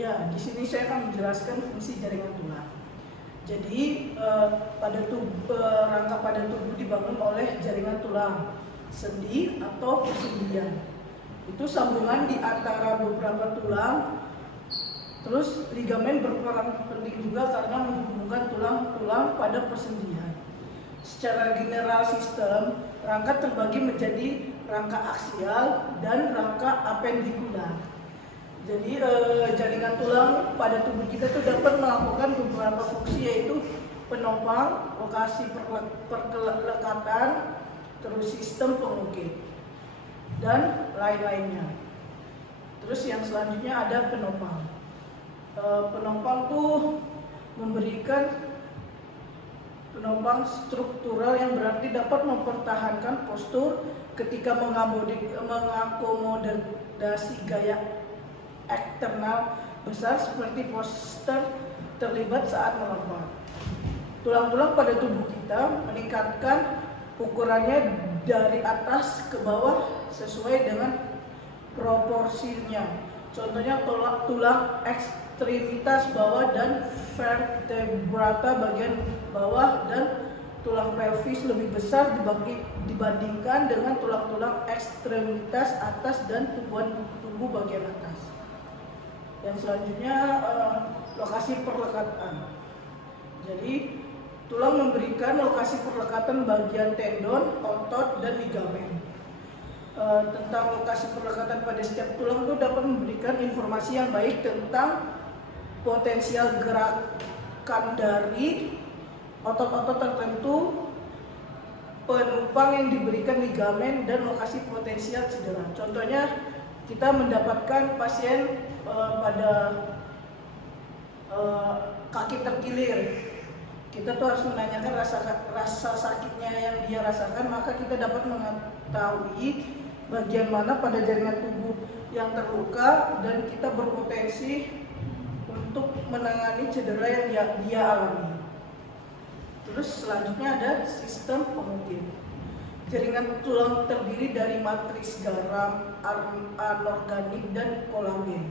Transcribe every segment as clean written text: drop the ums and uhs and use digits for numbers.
Ya, di sini saya akan menjelaskan fungsi jaringan tulang. Jadi rangka pada tubuh dibangun oleh jaringan tulang, sendi atau persendian. Itu sambungan di antara beberapa tulang. Terus ligamen berperan penting juga karena menghubungkan tulang-tulang pada persendian. Secara general sistem, rangka terbagi menjadi rangka aksial dan rangka apendikular. Jadi jaringan tulang pada tubuh kita itu dapat melakukan beberapa fungsi, yaitu penopang, lokasi perkelekatan, terus sistem pengukir, dan lain-lainnya. Terus yang selanjutnya ada penopang. Penopang tuh memberikan penopang struktural yang berarti dapat mempertahankan postur ketika mengakomodasi gaya eksternal besar seperti postur terlibat saat melompat. Tulang-tulang pada tubuh kita meningkatkan ukurannya dari atas ke bawah sesuai dengan proporsinya. Contohnya tulang ekstremitas bawah dan vertebrata bagian bawah dan tulang pelvis lebih besar dibandingkan dengan tulang-tulang ekstremitas atas dan tumbuhan tubuh bagian atas. Yang selanjutnya lokasi perlekatan. Jadi tulang memberikan lokasi perlekatan bagian tendon, otot, dan ligamen. Tentang lokasi perlekatan pada setiap tulang itu dapat memberikan informasi yang baik tentang potensial gerakan dari otot-otot tertentu, penopang yang diberikan ligamen, dan lokasi potensial cedera. Contohnya kita mendapatkan pasien pada kaki terkilir, kita tuh harus menanyakan rasa sakitnya yang dia rasakan, maka kita dapat mengetahui bagian mana pada jaringan tubuh yang terluka dan kita berpotensi untuk menangani cedera yang dia alami. Terus selanjutnya ada sistem pengukir. Jaringan tulang terdiri dari matriks garam, anorganik, dan kolagen,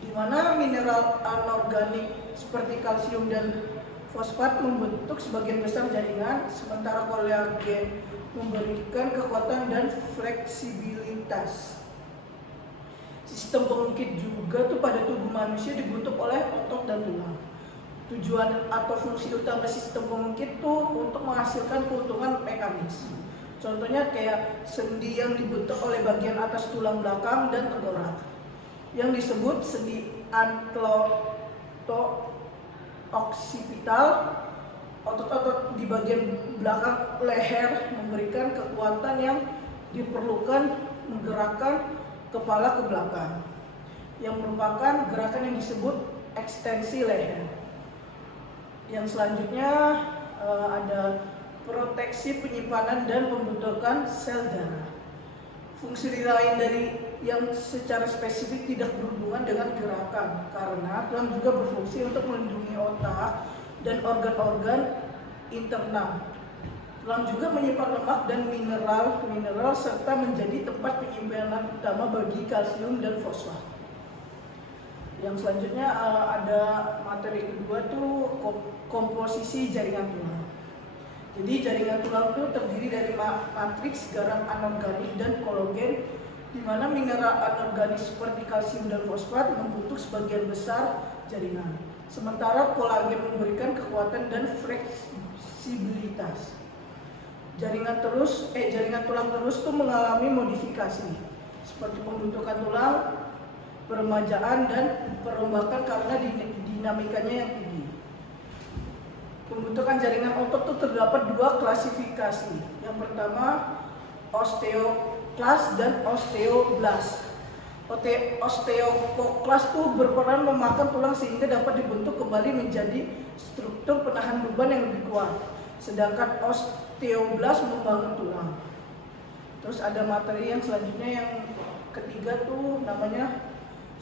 di mana mineral anorganik seperti kalsium dan fosfat membentuk sebagian besar jaringan, sementara kolagen memberikan kekuatan dan fleksibilitas. Sistem pengukir juga tuh pada tubuh manusia dibentuk oleh otot dan tulang. Tujuan atau fungsi utama sistem pengukir tuh untuk menghasilkan keuntungan mekanis. Contohnya kayak sendi yang dibentuk oleh bagian atas tulang belakang dan tengkorak, yang disebut sendi anterooccipital. Otot-otot di bagian belakang leher memberikan kekuatan yang diperlukan menggerakkan kepala ke belakang, yang merupakan gerakan yang disebut ekstensi leher. Yang selanjutnya ada proteksi, penyimpanan, dan pembentukan sel darah. Fungsi lain dari yang secara spesifik tidak berhubungan dengan gerakan, karena tulang juga berfungsi untuk melindungi otak dan organ-organ internal. Tulang juga menyimpan lemak dan mineral serta menjadi tempat penyimpanan utama bagi kalsium dan fosfat. Yang selanjutnya ada materi kedua tuh komposisi jaringan tulang. Jadi jaringan tulang itu terdiri dari matriks garam anorganik dan kolagen, di mana mineral anorganik seperti kalsium dan fosfat membentuk sebagian besar jaringan. Sementara kolagen memberikan kekuatan dan fleksibilitas. Jaringan tulang terus tuh mengalami modifikasi seperti pembentukan tulang, peremajaan, dan perombakan karena dinamikanya yang tinggi. Pembentukan jaringan otot itu terdapat dua klasifikasi. Yang pertama osteoklas dan osteoblast. Osteoklas itu berperan memakan tulang sehingga dapat dibentuk kembali menjadi struktur penahan beban yang lebih kuat. Sedangkan osteoblast membangun tulang. Terus ada materi yang selanjutnya yang ketiga tuh namanya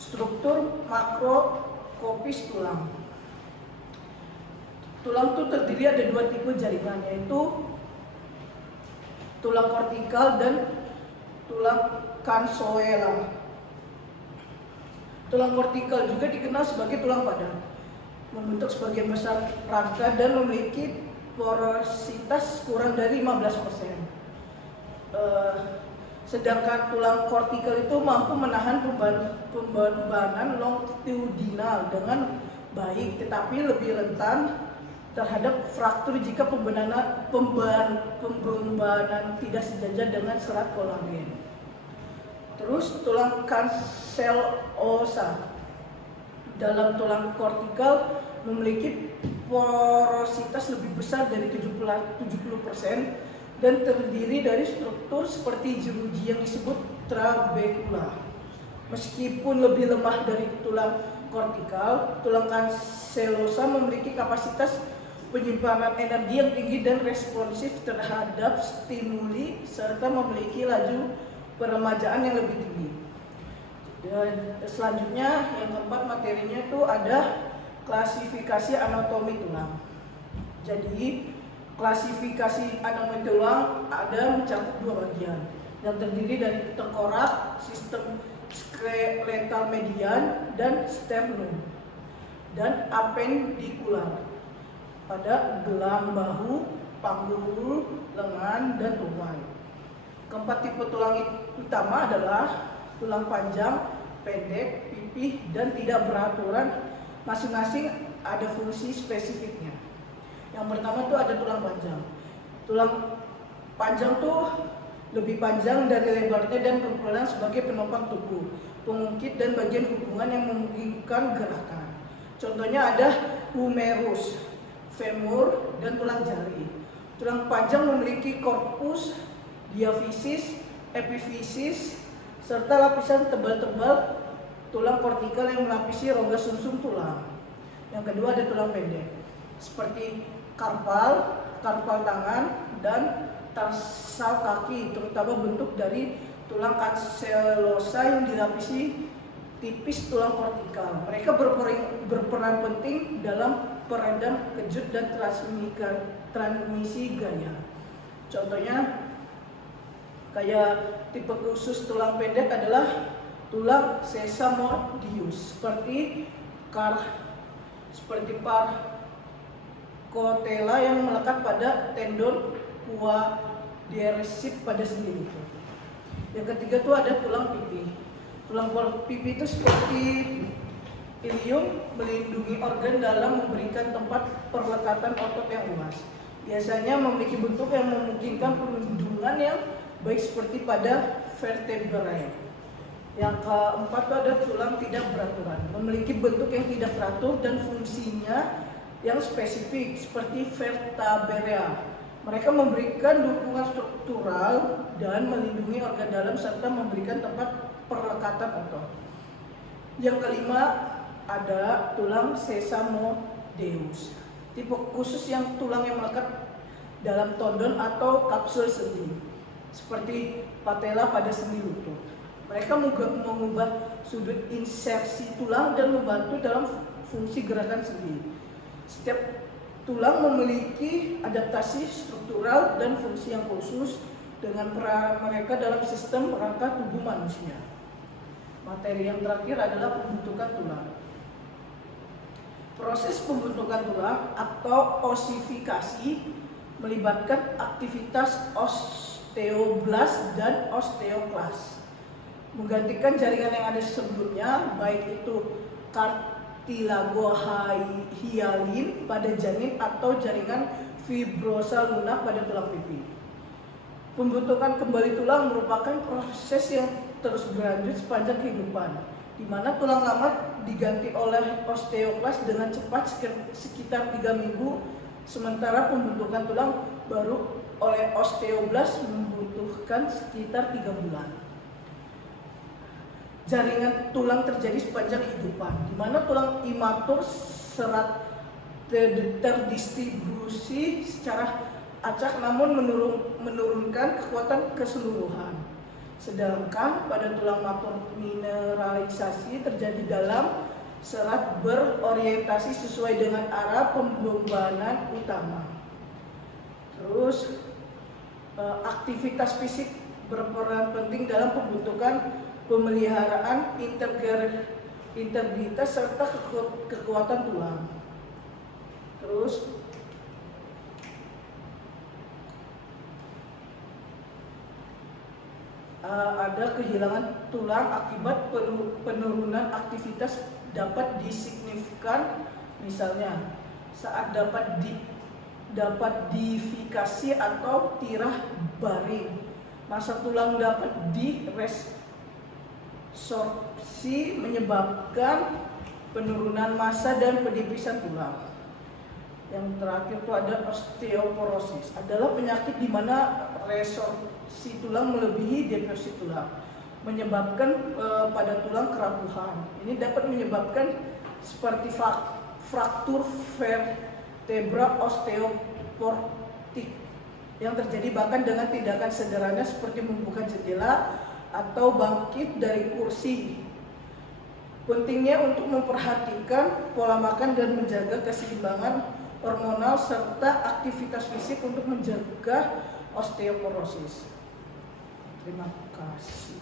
struktur makroskopis tulang. Tulang itu terdiri ada dua tipe jaringan, yaitu tulang kortikal dan tulang kansoela. Tulang kortikal juga dikenal sebagai tulang padat, membentuk sebagian besar rangka dan memiliki porositas kurang dari 15%. Sedangkan tulang kortikal itu mampu menahan pembebanan longitudinal dengan baik, tetapi lebih rentan terhadap fraktur jika pembebanan tidak sejajar dengan serat kolagen. Terus tulang kanselosa dalam tulang kortikal memiliki porositas lebih besar dari 70% dan terdiri dari struktur seperti jeruji yang disebut trabekula. Meskipun lebih lemah dari tulang kortikal, tulang kanselosa memiliki kapasitas penyimpanan energi yang tinggi dan responsif terhadap stimuli serta memiliki laju peremajaan yang lebih tinggi. Dan selanjutnya yang keempat materinya itu ada klasifikasi anatomi tulang. Jadi klasifikasi anatomi tulang ada mencakup dua bagian yang terdiri dari tengkorak, sistem skeletal median, dan sternum, dan apendikular pada gelang bahu, panggul, lengan, dan tumai. Keempat tipe tulang utama adalah tulang panjang, pendek, pipih, dan tidak beraturan. Masing-masing ada fungsi spesifiknya. Yang pertama itu ada tulang panjang. Tulang panjang tuh lebih panjang dari lebarnya dan berperan sebagai penopang tubuh, pengungkit, dan bagian hubungan yang memungkinkan gerakan. Contohnya ada humerus, femur, dan tulang jari. Tulang panjang memiliki korpus, diafisis, epifisis, serta lapisan tebal-tebal tulang kortikal yang melapisi rongga sumsum tulang. Yang kedua ada tulang pendek, seperti karpal tangan, dan tarsal kaki, terutama bentuk dari tulang kanselosa yang dilapisi tipis tulang kortikal. Mereka berperan penting dalam peredam kejut dan transmisi gaya. Contohnya kayak tipe khusus tulang pendek adalah tulang sesamoideus seperti parkotela yang melekat pada tendon quadriceps pada sendi itu. Yang ketiga tuh ada tulang pipi. Tulang pipi itu seperti ilium, melindungi organ dalam memberikan tempat perlekatan otot yang luas. Biasanya memiliki bentuk yang memungkinkan perlindungan yang baik seperti pada vertebrae. Yang keempat itu ada tulang tidak beraturan, memiliki bentuk yang tidak teratur dan fungsinya yang spesifik seperti vertebra. Mereka memberikan dukungan struktural dan melindungi organ dalam serta memberikan tempat perlekatan otot. Yang kelima ada tulang sesamoideus, tipe khusus yang tulang yang melekat dalam tendon atau kapsul sendi, seperti patella pada sendi lutut. Mereka mengubah sudut insersi tulang dan membantu dalam fungsi gerakan sendi. Setiap tulang memiliki adaptasi struktural dan fungsi yang khusus dengan peran mereka dalam sistem rangka tubuh manusia. Materi yang terakhir adalah pembentukan tulang. Proses pembentukan tulang atau osifikasi melibatkan aktivitas osteoblast dan osteoklas, menggantikan jaringan yang ada sebelumnya, baik itu kartilago hialin pada janin atau jaringan fibrosa lunak pada tulang pipi. Pembentukan kembali tulang merupakan proses yang terus berlanjut sepanjang kehidupan, di mana tulang lama diganti oleh osteoklas dengan cepat sekitar 3 minggu, sementara pembentukan tulang baru oleh osteoblast membutuhkan sekitar 3 bulan. Jaringan tulang terjadi sepanjang kehidupan, di mana tulang imatur serat terdistribusi secara acak namun menurunkan kekuatan keseluruhan. Sedangkan pada tulang matur mineralisasi terjadi dalam serat berorientasi sesuai dengan arah pembebanan utama. Terus aktivitas fisik berperan penting dalam pembentukan pemeliharaan integritas serta kekuatan tulang. Terus ada kehilangan tulang akibat penurunan aktivitas dapat disignifikan, misalnya saat dapat difikasi atau tirah baring, massa tulang dapat diresorpsi menyebabkan penurunan massa dan penipisan tulang. Yang terakhir itu ada osteoporosis, adalah penyakit di mana resorpsi tulang melebihi depresi tulang, menyebabkan pada tulang kerapuhan. Ini dapat menyebabkan seperti fraktur vertebra osteoporotik yang terjadi bahkan dengan tindakan sederhana seperti membuka jendela atau bangkit dari kursi. Pentingnya untuk memperhatikan pola makan dan menjaga keseimbangan hormonal serta aktivitas fisik untuk mencegah osteoporosis. Terima kasih.